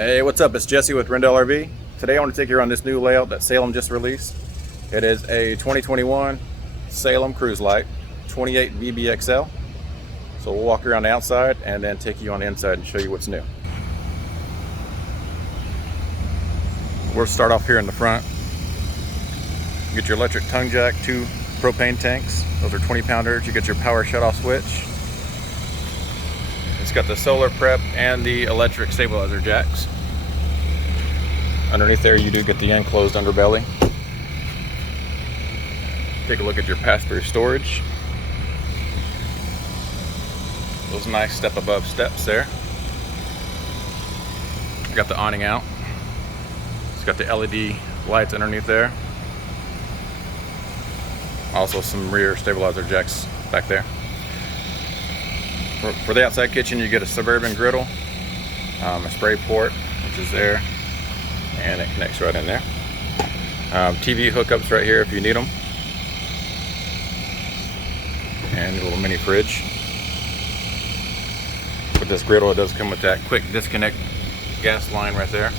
Hey, what's up? It's Jesse with Rendell RV. Today I want to take you around this new layout that Salem just released. It is a 2021 Salem Cruise Lite 28VBXL. So we'll walk around the outside and then take you on the inside and show you what's new. We'll start off here in the front. You get your electric tongue jack, 2 propane tanks. Those are 20-pounders. You get your power shutoff switch. It's got the solar prep and the electric stabilizer jacks. Underneath there you do get the enclosed underbelly. Take a look at your pass-through storage. Those nice step above steps there. You got the awning out. It's got the LED lights underneath there. Also some rear stabilizer jacks back there. For the outside kitchen, you get a Suburban griddle, a spray port, which is there, and it connects right in there. TV hookups right here if you need them, and a little mini fridge. With this griddle, it does come with that quick disconnect gas line right there,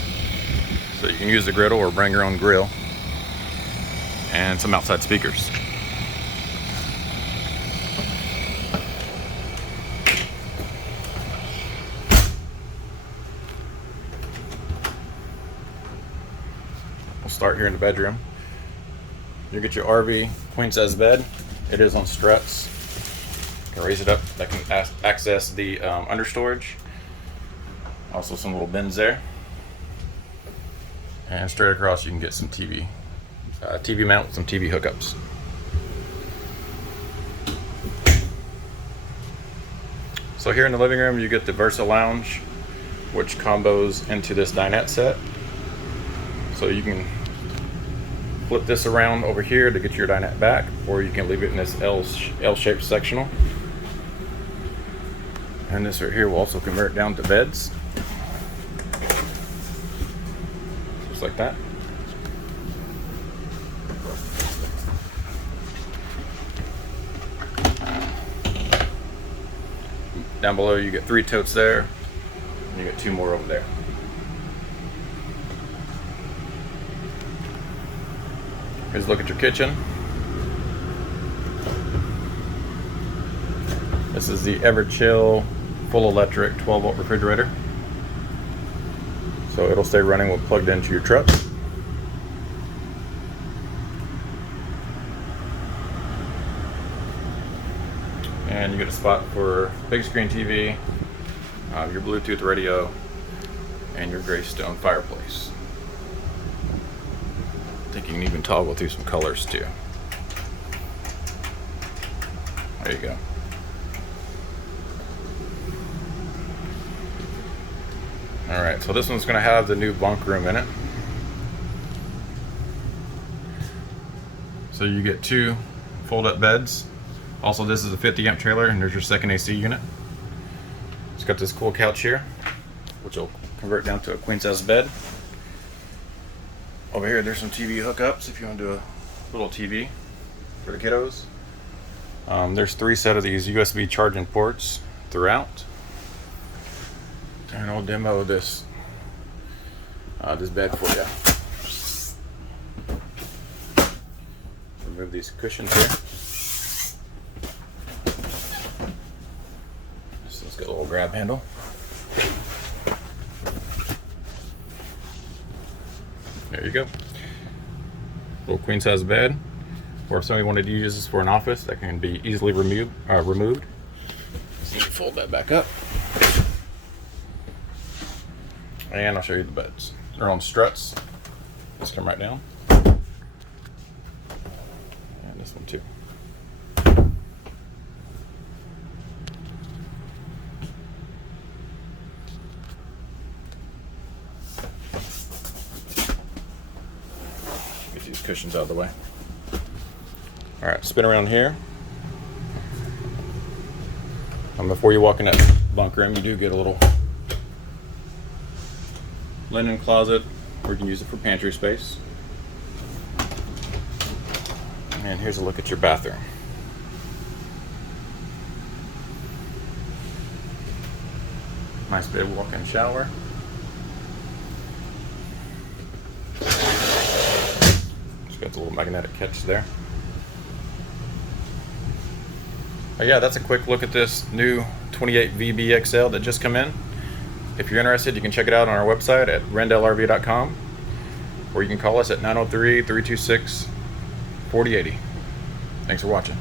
so you can use the griddle or bring your own grill, and some outside speakers. We'll start here in the bedroom. You get your RV queen size bed. It is on struts. You can raise it up. That can access the under storage. Also some little bins there. And straight across you can get some TV mount with some TV hookups. So here in the living room you get the Versa Lounge, which combos into this dinette set. So you can flip this around over here to get your dinette back, or you can leave it in this L-shaped sectional. And this right here will also convert down to beds. Just like that. Down below you get 3 totes there, and you get 2 more over there. Here's a look at your kitchen. This is the Everchill full electric 12-volt refrigerator. So it'll stay running when plugged into your truck. And you get a spot for big screen TV, your Bluetooth radio, and your gray stone fireplace. I think you can even toggle through some colors too. There you go. Alright, so this one's going to have the new bunk room in it. So you get 2 fold-up beds. Also, this is a 50 amp trailer, and there's your second AC unit. It's got this cool couch here, which will convert down to a queen size bed. Over here, there's some TV hookups if you want to do a little TV for the kiddos. There's 3 set of these USB charging ports throughout. And I'll demo this bed for you. Remove these cushions here. So it's got a little grab handle. There you go. Little queen size bed. Or if somebody wanted to use this for an office, that can be easily removed. So you fold that back up. And I'll show you the beds. They're on struts. Just come right down. And this one too. Get these cushions out of the way. Alright, spin around here. Before you walk in that bunk room, you do get a little linen closet, or you can use it for pantry space. And here's a look at your bathroom. Nice big walk-in shower. got a little magnetic catch there. But yeah, that's a quick look at this new 28VBXL that just come in. If you're interested, you can check it out on our website at rendelrv.com, or you can call us at 903-326-4080. Thanks for watching.